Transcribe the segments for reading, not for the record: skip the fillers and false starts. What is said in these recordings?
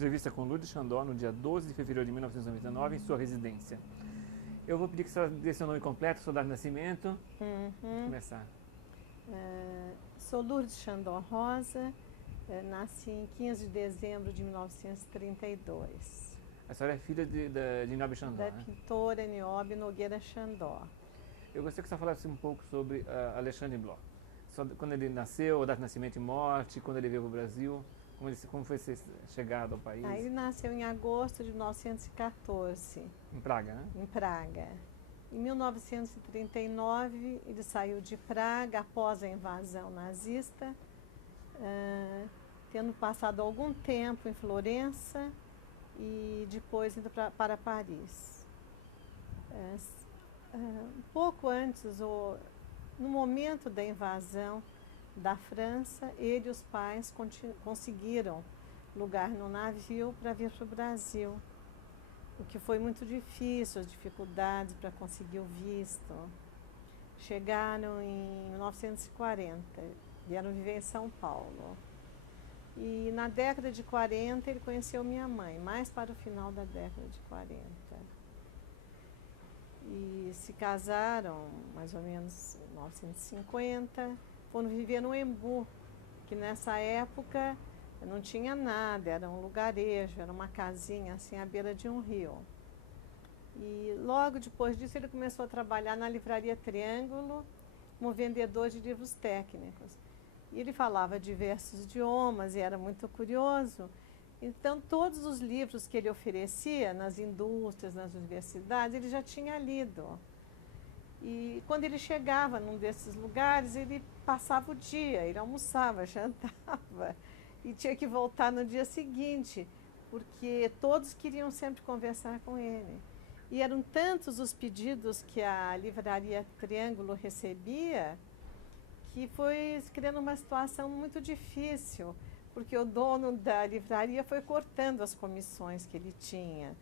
Entrevista com Lourdes Chandon no dia 12 de fevereiro de 1999 em sua residência. Eu vou pedir que você dê seu nome completo, sua data de nascimento. Vamos começar. Sou Lourdes Chandon Rosa, nasci em 15 de dezembro de 1932. A senhora é filha de Niobe Chandon, Da né? pintora Niobe Nogueira Chandon. Eu gostaria que você falasse um pouco sobre Alexandre Bloch. Quando ele nasceu, a data de nascimento e morte, quando ele veio para o Brasil, como foi ser chegado ao país? Ele nasceu em agosto de 1914. Em Praga, né? Em Praga. Em 1939, ele saiu de Praga após a invasão nazista, tendo passado algum tempo em Florença e depois indo para Paris. Um pouco antes, no momento da invasão da França, ele e os pais conseguiram lugar no navio para vir para o Brasil, o que foi muito difícil, as dificuldades para conseguir o visto. Chegaram em 1940, vieram viver em São Paulo. E na década de 40 ele conheceu minha mãe, mais para o final da década de 40. E se casaram mais ou menos em 1950, foram viver no Embu, que nessa época não tinha nada, era um lugarejo, era uma casinha assim à beira de um rio. E logo depois disso ele começou a trabalhar na Livraria Triângulo como vendedor de livros técnicos. E ele falava diversos idiomas e era muito curioso. Então todos os livros que ele oferecia nas indústrias, nas universidades, ele já tinha lido. E quando ele chegava num desses lugares, ele passava o dia, ele almoçava, jantava e tinha que voltar no dia seguinte, porque todos queriam sempre conversar com ele. E eram tantos os pedidos que a Livraria Triângulo recebia, que foi criando uma situação muito difícil, porque o dono da livraria foi cortando as comissões que ele tinha.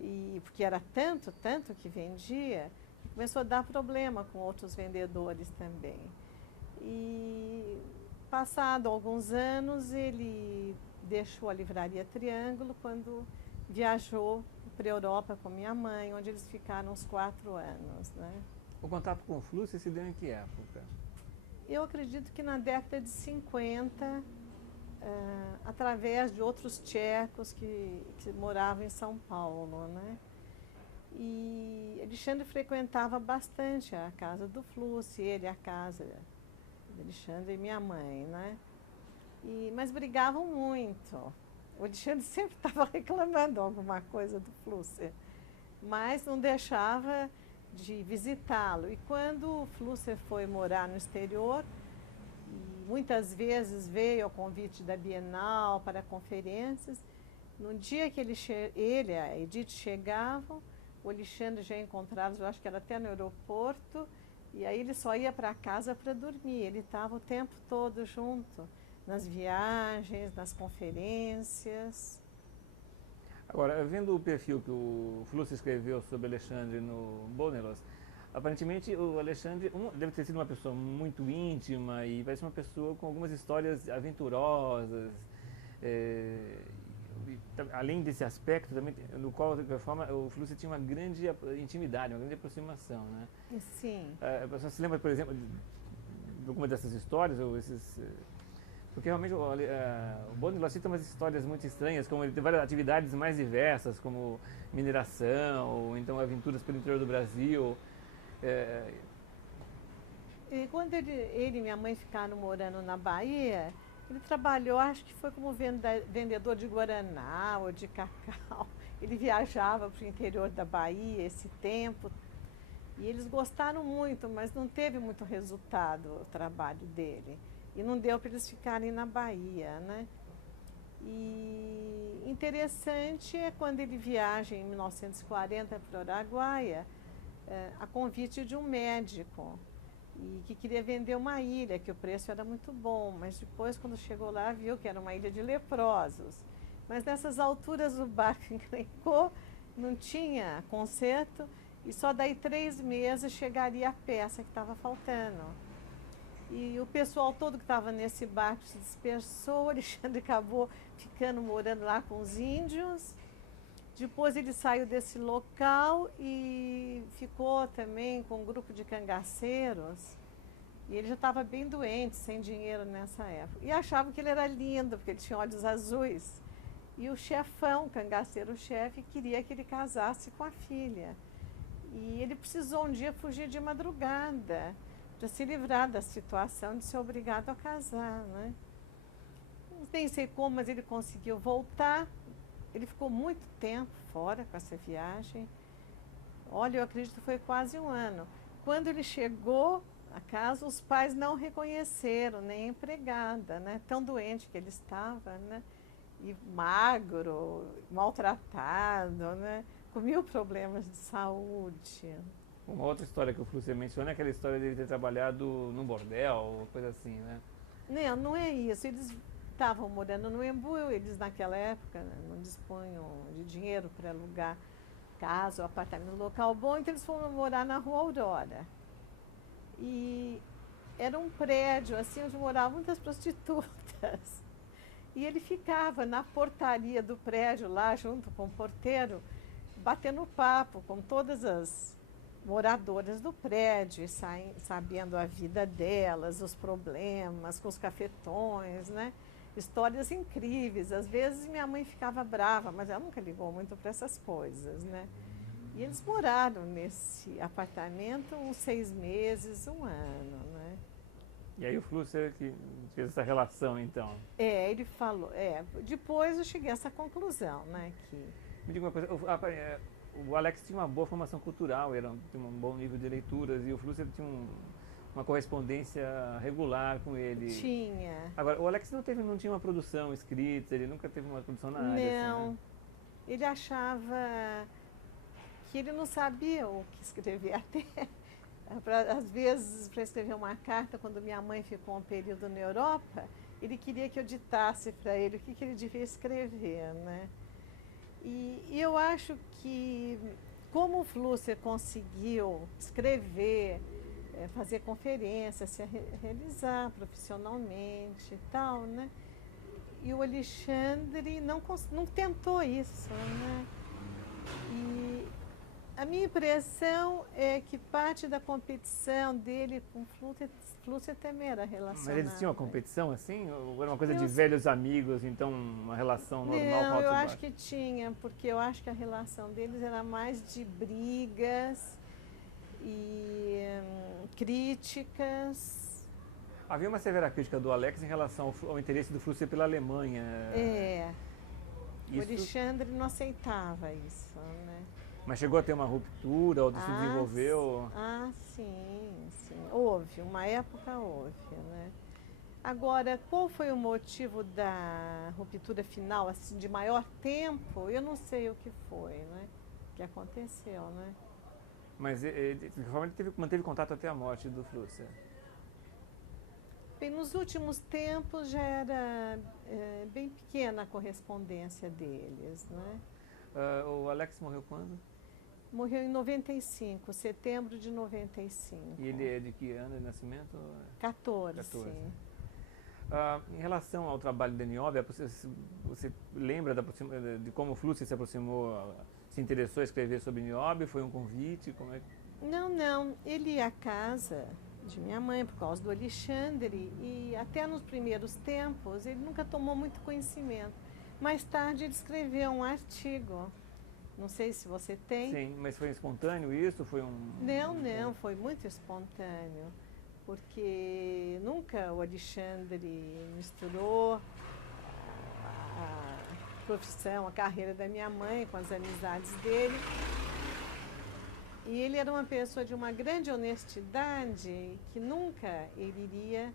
E porque era tanto que vendia, começou a dar problema com outros vendedores também. E passado alguns anos, ele deixou a Livraria Triângulo quando viajou para a Europa com minha mãe, onde eles ficaram uns 4 anos, né? O contato com o Flúcio se deu em que época? Eu acredito que na década de 50, através de outros tchecos que moravam em São Paulo, né? E Alexandre frequentava bastante a casa do Flúcio, ele a casa de Alexandre e minha mãe, né? Mas brigavam muito. O Alexandre sempre estava reclamando alguma coisa do Flúcio, mas não deixava de visitá-lo. E quando o Flúcio foi morar no exterior, muitas vezes veio ao convite da Bienal para conferências. No dia que ele e a Edith chegavam, o Alexandre já encontrava, eu acho que era até no aeroporto, e aí ele só ia para casa para dormir. Ele estava o tempo todo junto, nas viagens, nas conferências. Agora, vendo o perfil que o Flúcio escreveu sobre Alexandre no Bonelos, aparentemente o Alexandre deve ter sido uma pessoa muito íntima e parece uma pessoa com algumas histórias aventurosas. Além desse aspecto, também, no qual, de qualquer forma, o Flúcio tinha uma grande intimidade, uma grande aproximação, né? Sim. A pessoa se lembra, por exemplo, de alguma dessas histórias, ou porque realmente o Bonelos cita umas histórias muito estranhas, como ele tem várias atividades mais diversas, como mineração, ou então aventuras pelo interior do Brasil. E quando ele e minha mãe ficaram morando na Bahia, ele trabalhou, acho que foi como vendedor de guaraná ou de cacau. Ele viajava para o interior da Bahia esse tempo. E eles gostaram muito, mas não teve muito resultado o trabalho dele. E não deu para eles ficarem na Bahia, né? E interessante é quando ele viaja em 1940 para o Araguaia, a convite de um médico, e que queria vender uma ilha, que o preço era muito bom, mas depois, quando chegou lá, viu que era uma ilha de leprosos. Mas nessas alturas o barco encrencou, não tinha conserto, e só daí 3 meses chegaria a peça que estava faltando. E o pessoal todo que estava nesse barco se dispersou, o Alexandre acabou ficando morando lá com os índios. Depois ele saiu desse local e ficou também com um grupo de cangaceiros. E ele já estava bem doente, sem dinheiro nessa época. E achavam que ele era lindo, porque ele tinha olhos azuis. E o chefão, o cangaceiro-chefe, queria que ele casasse com a filha. E ele precisou um dia fugir de madrugada para se livrar da situação de ser obrigado a casar, né? Nem sei como, mas ele conseguiu voltar. Ele ficou muito tempo fora com essa viagem. Olha, eu acredito que foi quase um ano. Quando ele chegou a casa, os pais não reconheceram nem a empregada, né? Tão doente que ele estava, né? E magro, maltratado, né? Com mil problemas de saúde. Uma outra história que o Flúcio menciona é aquela história dele ter trabalhado num bordel, coisa assim, né? Não, não é isso. Eles estavam morando no Embu, eles naquela época, né, não dispunham de dinheiro para alugar casa ou apartamento no local bom, então eles foram morar na Rua Aurora. E era um prédio assim onde moravam muitas prostitutas. E ele ficava na portaria do prédio lá, junto com o porteiro, batendo papo com todas as moradoras do prédio, e sabendo a vida delas, os problemas, com os cafetões, né? Histórias incríveis. Às vezes minha mãe ficava brava, mas ela nunca ligou muito para essas coisas, né? E eles moraram nesse apartamento uns 6 meses, um ano, né? E aí o Flúcio que fez essa relação, então. Ele falou, depois eu cheguei a essa conclusão, né? Que Me diga uma coisa, o Alex tinha uma boa formação cultural, tinha um bom nível de leituras, e o Flúcio tinha uma correspondência regular com ele. tinha. Agora, o Alex não tinha uma produção escrita, ele nunca teve uma produção na área, Não, assim, né? ele achava que ele não sabia o que escrever até. Às vezes, para escrever uma carta, quando minha mãe ficou um período na Europa, ele queria que eu ditasse para ele o que ele devia escrever, né? E eu acho que, como o Flúcio conseguiu escrever, fazer conferências, se realizar profissionalmente e tal, né? E o Alexandre não tentou isso, né? E a minha impressão é que parte da competição dele com o Flúcio também era relacionada. Mas eles tinham uma competição assim? Ou era uma coisa de Eu- velhos amigos, então uma relação normal com Não, altos eu e acho baixos? que tinha, porque eu acho que a relação deles era mais de brigas e críticas. Havia uma severa crítica do Alex em relação ao interesse do Flúcio pela Alemanha. O Alexandre não aceitava isso, né? Mas chegou a ter uma ruptura, ou se desenvolveu? Sim. Houve, uma época houve, né? Agora, qual foi o motivo da ruptura final, assim, de maior tempo? Eu não sei o que foi, né? O que aconteceu, né? Mas de qualquer forma ele manteve contato até a morte do Flúcio. Bem, nos últimos tempos já era bem pequena a correspondência deles, né? O Alex morreu quando? Morreu em 95, setembro de 95. E ele é de que ano de nascimento? 14. 14. Em relação ao trabalho da Nióbia, você lembra de como o Flúcio se aproximou, se interessou em escrever sobre Nióbia? Foi um convite? Como é? Não. Ele ia à casa de minha mãe por causa do Alexandre e até nos primeiros tempos ele nunca tomou muito conhecimento. Mais tarde ele escreveu um artigo. Não sei se você tem. Sim, mas foi espontâneo isso? Foi Não, foi muito espontâneo, porque nunca o Alexandre misturou a profissão, a carreira da minha mãe com as amizades dele. E ele era uma pessoa de uma grande honestidade que nunca ele iria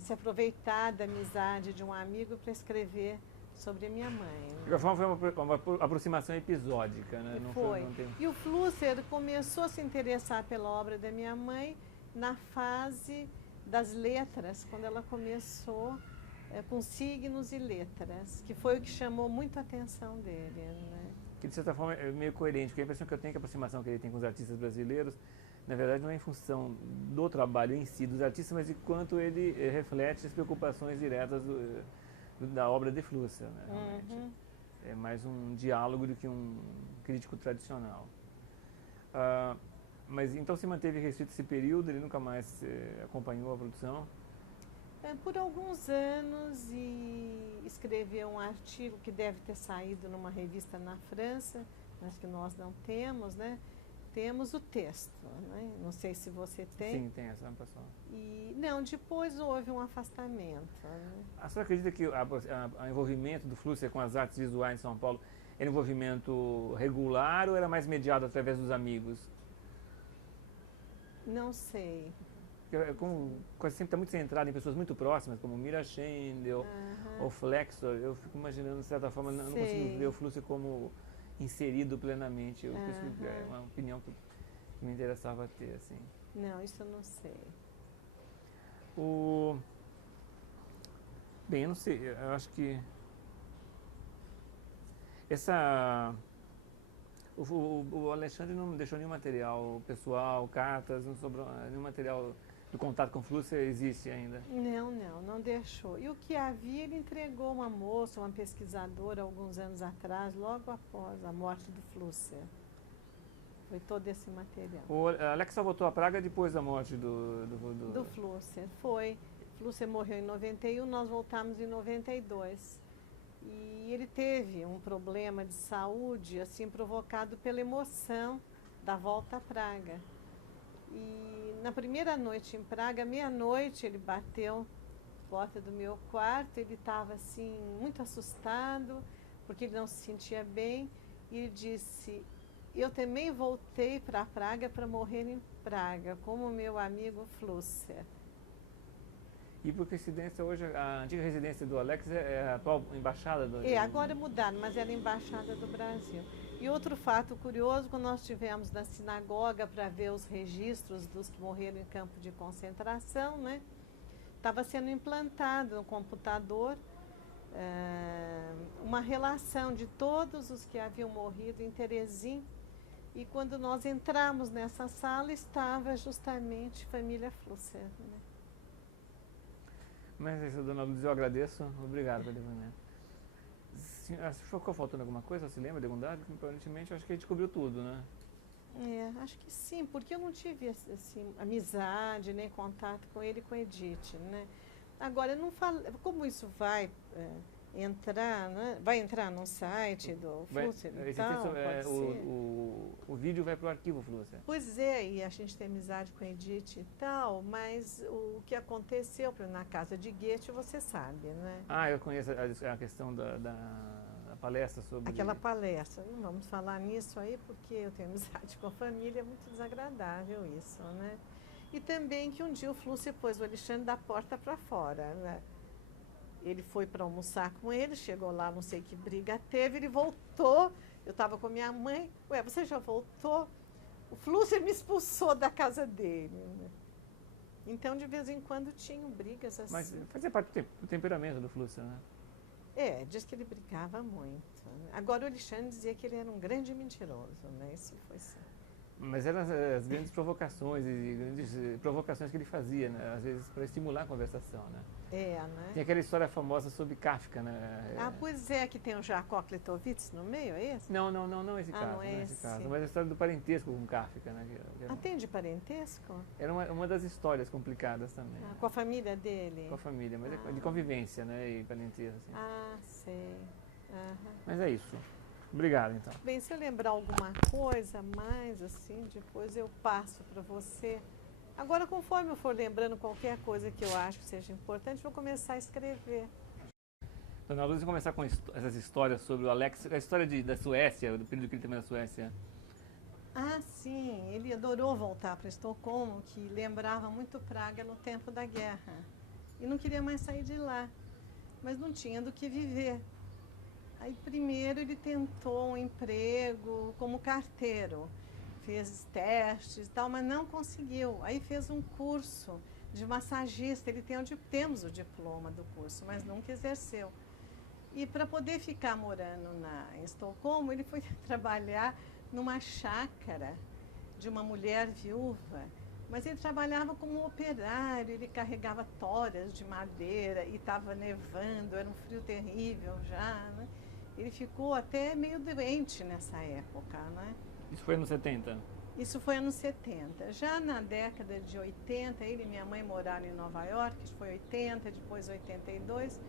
se aproveitar da amizade de um amigo para escrever sobre a minha mãe. De qualquer forma, foi uma aproximação episódica, né? Foi. E o Flúcio começou a se interessar pela obra da minha mãe na fase das letras, quando ela começou com signos e letras, que foi o que chamou muito a atenção dele, né? Que de certa forma é meio coerente, porque a impressão que eu tenho é que a aproximação que ele tem com os artistas brasileiros na verdade, não é em função do trabalho em si dos artistas, mas de quanto ele reflete as preocupações diretas da obra de Flusser, né, realmente. Uhum. É mais um diálogo do que um crítico tradicional. Mas então se manteve restrito esse período, ele nunca mais acompanhou a produção? Por alguns anos, e escreveu um artigo que deve ter saído numa revista na França, mas que nós não temos, né? Temos o texto, né? Não sei se você tem. Sim, tem essa pessoal. E não, depois houve um afastamento, né? A senhora acredita que o envolvimento do Flusser com as artes visuais em São Paulo era um envolvimento regular ou era mais mediado através dos amigos? Não sei. Como quase sempre está muito centrado em pessoas muito próximas, como Mira Schendel ou Flexor, eu fico imaginando, de certa forma, não consigo ver o Flusser como inserido plenamente. Eu penso que é uma opinião que me interessava ter, assim. Não, isso eu não sei. Bem, eu não sei, eu acho que o Alexandre não deixou nenhum material pessoal, cartas, não sobrou nenhum material do contato com o Flusser, existe ainda? Não deixou. E o que havia, ele entregou uma moça, uma pesquisadora, alguns anos atrás, logo após a morte do Flusser. Foi todo esse material. O Alex só voltou a Praga depois da morte Do Flusser, foi. Flusser morreu em 91, nós voltamos em 92. E ele teve um problema de saúde, assim, provocado pela emoção da volta a Praga. E na primeira noite em Praga, meia-noite, ele bateu na porta do meu quarto, ele estava, assim, muito assustado, porque ele não se sentia bem, e ele disse: eu também voltei para Praga para morrer em Praga, como meu amigo Flusser. E por coincidência, hoje a antiga residência do Alex é a atual embaixada do... Agora mudaram, mas era a embaixada do Brasil. E outro fato curioso, quando nós estivemos na sinagoga para ver os registros dos que morreram em campo de concentração, né? Estava sendo implantado no computador uma relação de todos os que haviam morrido em Terezin. E quando nós entramos nessa sala, estava justamente família Flusser, né? Mas é isso, dona Luz, eu agradeço. Obrigado pelo depoimento. Ficou faltando alguma coisa? Você lembra de algum dado? Aparentemente, eu acho que a gente cobriu tudo, né? Acho que sim, porque eu não tive assim, amizade nem contato com ele e com a Edith, né? Agora, eu não falo, como isso vai entrar, né? Vai entrar no site do Flusser e tal, o vídeo vai para o arquivo Flusser. Pois é, e a gente tem amizade com a Edith e tal, mas o que aconteceu na casa de Goethe, você sabe, né? Eu conheço a questão da palestra sobre... Aquela palestra, não vamos falar nisso aí, porque eu tenho amizade com a família, é muito desagradável isso, né? E também que um dia o Flusser pôs o Alexandre da porta para fora, né? Ele foi para almoçar com ele, chegou lá, não sei que briga teve, ele voltou, eu estava com minha mãe, você já voltou? O Flusser me expulsou da casa dele, né? Então, de vez em quando, tinham brigas assim. Mas fazia parte do temperamento do Flusser, né? Diz que ele brigava muito. Né? Agora, o Alexandre dizia que ele era um grande mentiroso, né? Isso foi sim. Mas eram as grandes provocações e grandes provocações que ele fazia, né? Às vezes para estimular a conversação, né? Né? Tem aquela história famosa sobre Kafka, né? Pois é, que tem o Jacob Kletovitz no meio, é esse? Não esse caso, não é esse caso. Mas a história do parentesco com Kafka, né? Tem de parentesco? Era uma das histórias complicadas também. Com a família dele? Com a família, mas é de convivência, né? E parentesco, assim. Sei. Mas é isso. Obrigado, então. Bem, se eu lembrar alguma coisa mais, assim, depois eu passo para você. Agora, conforme eu for lembrando qualquer coisa que eu acho que seja importante, vou começar a escrever. Dona Luz, vamos começar com essas histórias sobre o Alex, a história da Suécia, do período que ele teve na Suécia. Sim, ele adorou voltar para Estocolmo, que lembrava muito Praga no tempo da guerra. E não queria mais sair de lá, mas não tinha do que viver. Aí, primeiro, ele tentou um emprego como carteiro. Fez testes e tal, mas não conseguiu. Aí fez um curso de massagista. Temos o diploma do curso, mas nunca exerceu. E para poder ficar morando em Estocolmo, ele foi trabalhar numa chácara de uma mulher viúva, mas ele trabalhava como operário, ele carregava toras de madeira e estava nevando, era um frio terrível já, né? Ele ficou até meio doente nessa época, né? Isso foi nos 70? Isso foi anos 70. Já na década de 80, ele e minha mãe moraram em Nova York, isso foi 80, depois 82,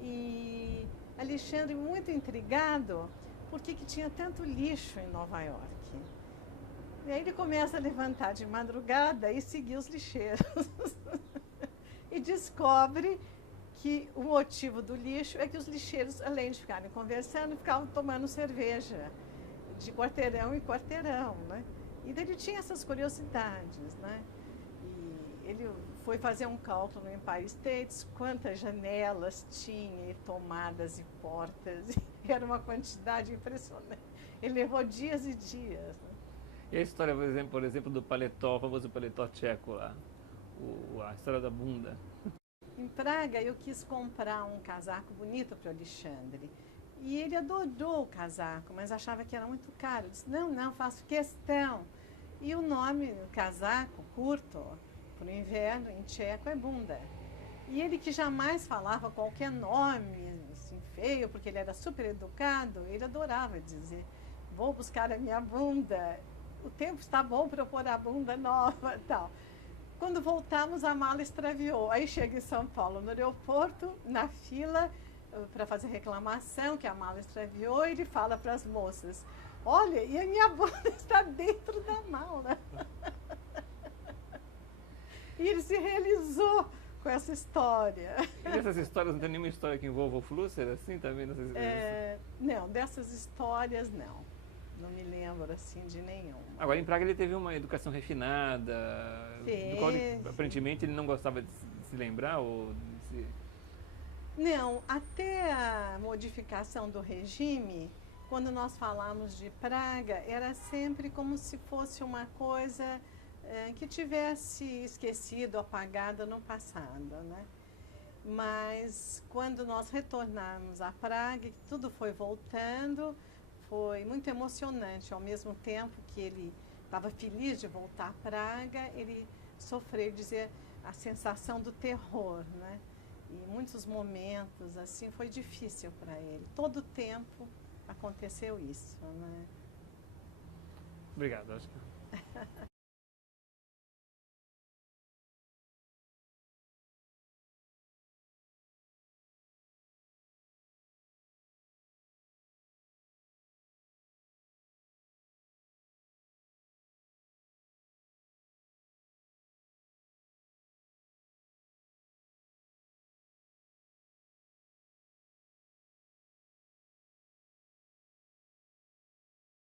e Alexandre muito intrigado por que tinha tanto lixo em Nova York. E aí ele começa a levantar de madrugada e seguir os lixeiros. E descobre que o motivo do lixo é que os lixeiros, além de ficarem conversando, ficavam tomando cerveja de quarteirão em quarteirão, né? E daí ele tinha essas curiosidades, né? E ele foi fazer um cálculo no Empire State, quantas janelas tinha, e tomadas e portas, e era uma quantidade impressionante. Ele levou dias e dias, né? E a história, por exemplo, do paletó, o famoso paletó tcheco lá, a história da bunda. Em Praga, eu quis comprar um casaco bonito para o Alexandre. E ele adorou o casaco, mas achava que era muito caro. Eu disse, não, faço questão. E o nome do casaco, curto, para o inverno, em tcheco, é bunda. E ele que jamais falava qualquer nome assim, feio, porque ele era super educado, ele adorava dizer, vou buscar a minha bunda. O tempo está bom para eu pôr a bunda nova e tal. Quando voltamos, a mala extraviou. Aí chega em São Paulo, no aeroporto, na fila, para fazer reclamação, que a mala extraviou, e ele fala para as moças, olha, e a minha bunda está dentro da mala. E ele se realizou com essa história. E dessas histórias, não tem nenhuma história que envolva o Flusser, assim, também? Não, dessas histórias, não. Não me lembro, assim, de nenhuma. Agora, em Praga ele teve uma educação refinada, do qual aparentemente ele não gostava de se lembrar, ou de se... Não, até a modificação do regime, quando nós falamos de Praga, era sempre como se fosse uma coisa que tivesse esquecido, apagada no passado, né? Mas quando nós retornamos a Praga, tudo foi voltando, foi muito emocionante. Ao mesmo tempo que ele estava feliz de voltar a Praga, ele sofreu, dizer, a sensação do terror, né? E muitos momentos, assim, foi difícil para ele. Todo o tempo aconteceu isso, né? Obrigado, acho que...